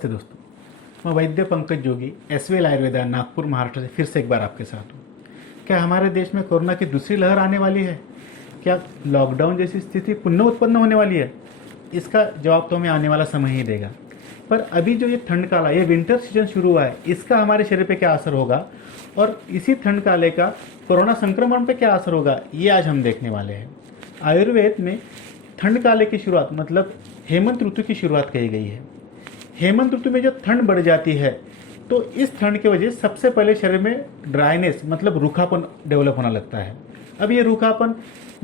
नमस्ते दोस्तों, मैं वैद्य पंकज जोगी एसवेल आयुर्वेदा नागपुर महाराष्ट्र से फिर से एक बार आपके साथ हूँ। क्या हमारे देश में कोरोना की दूसरी लहर आने वाली है? क्या लॉकडाउन जैसी स्थिति पुनः उत्पन्न होने वाली है? इसका जवाब तो हमें आने वाला समय ही देगा। पर अभी जो ये ठंड काला, ये विंटर सीजन शुरू हुआ है, इसका हमारे शरीर पे क्या असर होगा और इसी ठंड काले का कोरोना संक्रमण पे क्या असर होगा, ये आज हम देखने वाले हैं। आयुर्वेद में ठंड काले की शुरुआत मतलब हेमंत ऋतु की शुरुआत कही गई है। हेमंत ऋतु में जो ठंड बढ़ जाती है तो इस ठंड की वजह से सबसे पहले शरीर में ड्राइनेस मतलब रूखापन डेवलप होना लगता है। अब ये रूखापन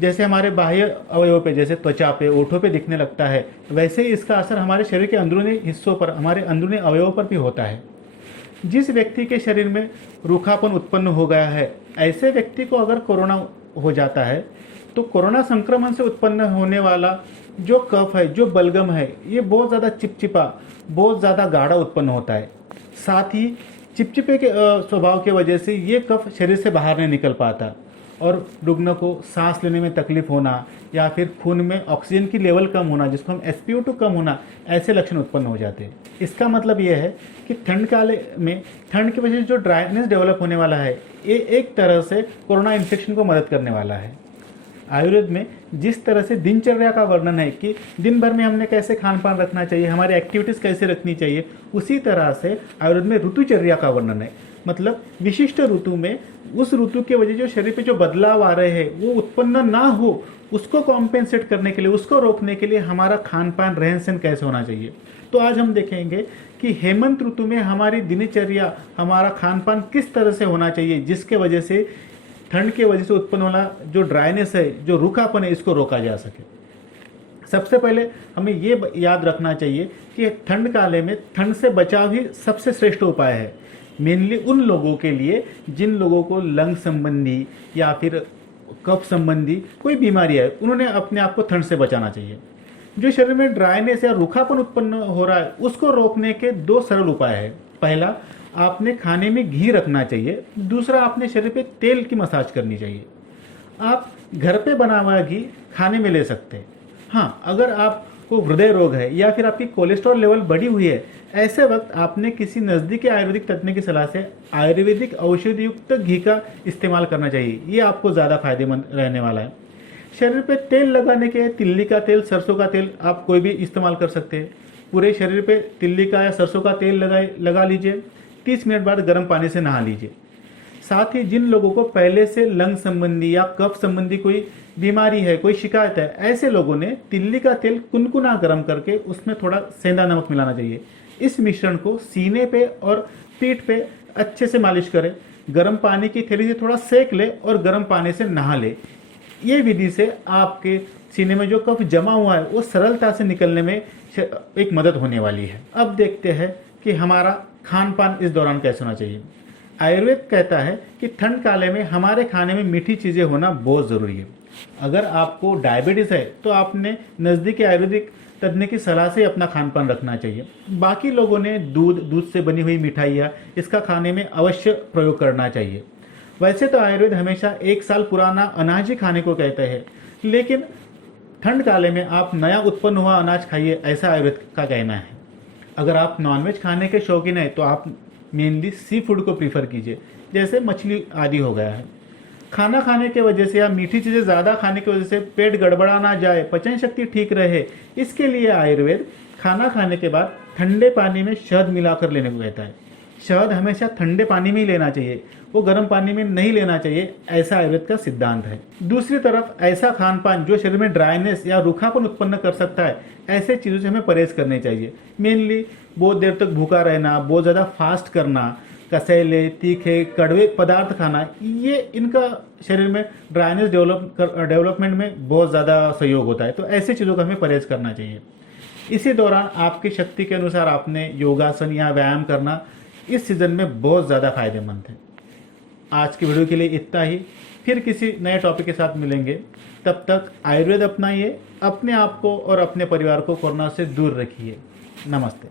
जैसे हमारे बाह्य अवयवों पे, जैसे त्वचा पे, ओठों पे दिखने लगता है, वैसे ही इसका असर हमारे शरीर के अंदरूनी हिस्सों पर, हमारे अंदरूनी अवयवों पर भी होता है। जिस व्यक्ति के शरीर में रूखापन उत्पन्न हो गया है, ऐसे व्यक्ति को अगर कोरोना हो जाता है तो कोरोना संक्रमण से उत्पन्न होने वाला जो कफ है, जो बलगम है, ये बहुत ज़्यादा चिपचिपा, बहुत ज़्यादा गाढ़ा उत्पन्न होता है। साथ ही चिपचिपे के स्वभाव की वजह से ये कफ शरीर से बाहर नहीं निकल पाता और रुग्ण को सांस लेने में तकलीफ होना या फिर खून में ऑक्सीजन की लेवल कम होना, जिसको हम SpO2 कम होना, ऐसे लक्षण उत्पन्न हो जाते हैं। इसका मतलब ये है कि ठंड काले में ठंड की वजह से जो ड्राइनेस डेवलप होने वाला है, ये एक तरह से कोरोना इन्फेक्शन को मदद करने वाला है। आयुर्वेद में जिस तरह से दिनचर्या का वर्णन है कि दिन भर में हमने कैसे खान पान रखना चाहिए, हमारी एक्टिविटीज़ कैसे रखनी चाहिए, उसी तरह से आयुर्वेद में ऋतुचर्या का वर्णन है। मतलब विशिष्ट ऋतु में उस ऋतु की वजह जो शरीर पे जो बदलाव आ रहे हैं वो उत्पन्न ना हो, उसको कॉम्पेंसेट करने के लिए, उसको रोकने के लिए हमारा खान पान, रहन सहन कैसे होना चाहिए। तो आज हम देखेंगे कि हेमंत ऋतु में हमारी दिनचर्या, हमारा खान पान किस तरह से होना चाहिए, जिसके वजह से ठंड की वजह से उत्पन्न होना जो ड्राइनेस है, जो रूखापन है, इसको रोका जा सके। सबसे पहले हमें ये याद रखना चाहिए कि ठंड काले में ठंड से बचाव ही सबसे श्रेष्ठ उपाय है। मेनली उन लोगों के लिए जिन लोगों को लंग संबंधी या फिर कफ संबंधी कोई बीमारी है, उन्होंने अपने आप को ठंड से बचाना चाहिए। जो शरीर में ड्राइनेस या रूखापन उत्पन्न हो रहा है, उसको रोकने के दो सरल उपाय है। पहला, आपने खाने में घी रखना चाहिए। दूसरा, आपने शरीर पे तेल की मसाज करनी चाहिए। आप घर पे बना हुआ घी खाने में ले सकते हैं। हाँ, अगर आपको हृदय रोग है या फिर आपकी कोलेस्ट्रॉल लेवल बढ़ी हुई है, ऐसे वक्त आपने किसी नज़दीकी आयुर्वेदिक तज्ञ की सलाह से आयुर्वेदिक औषधि युक्त घी का इस्तेमाल करना चाहिए। ये आपको ज़्यादा फायदेमंद रहने वाला है। शरीर पे तेल लगाने के तिल्ली का तेल, सरसों का तेल आप कोई भी इस्तेमाल कर सकते हैं। पूरे शरीर पे तिल्ली का या सरसों का तेल लगा लीजिए। 30 मिनट बाद गर्म पानी से नहा लीजिए। साथ ही जिन लोगों को पहले से लंग संबंधी या कफ संबंधी कोई बीमारी है, कोई शिकायत है, ऐसे लोगों ने तिल्ली का तेल कुनकुना गर्म करके उसमें थोड़ा सेंधा नमक मिलाना चाहिए। इस मिश्रण को सीने पे और पीठ पे अच्छे से मालिश करें। गर्म पानी की थैली से थोड़ा सेक ले और गर्म पानी से नहा ले। ये विधि से आपके सीने में जो कफ जमा हुआ है वो सरलता से निकलने में एक मदद होने वाली है। अब देखते हैं कि हमारा खान पान इस दौरान कैसे होना चाहिए। आयुर्वेद कहता है कि ठंड काले में हमारे खाने में मीठी चीज़ें होना बहुत ज़रूरी है। अगर आपको डायबिटीज़ है तो आपने नज़दीकी आयुर्वेदिक तज्ञ की सलाह से अपना खान पान रखना चाहिए। बाकी लोगों ने दूध से बनी हुई मिठाइयाँ इसका खाने में अवश्य प्रयोग करना चाहिए। वैसे तो आयुर्वेद हमेशा 1 साल पुराना अनाज ही खाने को कहते हैं, लेकिन ठंड काले में आप नया उत्पन्न हुआ अनाज खाइए, ऐसा आयुर्वेद का कहना है। अगर आप नॉनवेज खाने के शौकीन हैं तो आप मेनली सी फूड को प्रीफर कीजिए, जैसे मछली आदि हो गया है। खाना खाने के वजह से या मीठी चीज़ें ज़्यादा खाने की वजह से पेट गड़बड़ा ना जाए, पचन शक्ति ठीक रहे, इसके लिए आयुर्वेद खाना खाने के बाद ठंडे पानी में शहद मिलाकर लेने को कहता है। शहद हमेशा ठंडे पानी में ही लेना चाहिए, वो गर्म पानी में नहीं लेना चाहिए, ऐसा आयुर्वेद का सिद्धांत है। दूसरी तरफ ऐसा खान पान जो शरीर में ड्राइनेस या रूखापन उत्पन्न कर सकता है, ऐसे चीज़ों से हमें परहेज करने चाहिए। मेनली बहुत देर तक भूखा रहना, बहुत ज़्यादा फास्ट करना, कसैले, तीखे, कड़वे पदार्थ खाना, ये इनका शरीर में ड्राइनेस डेवलपमेंट में बहुत ज़्यादा सहयोग होता है। तो ऐसी चीज़ों का हमें परहेज करना चाहिए। इसी दौरान आपकी शक्ति के अनुसार आपने योगासन या व्यायाम करना इस सीज़न में बहुत ज़्यादा फायदेमंद है। आज की वीडियो के लिए इतना ही। फिर किसी नए टॉपिक के साथ मिलेंगे। तब तक आयुर्वेद अपनाइए, अपने आप को और अपने परिवार को कोरोना से दूर रखिए। नमस्ते।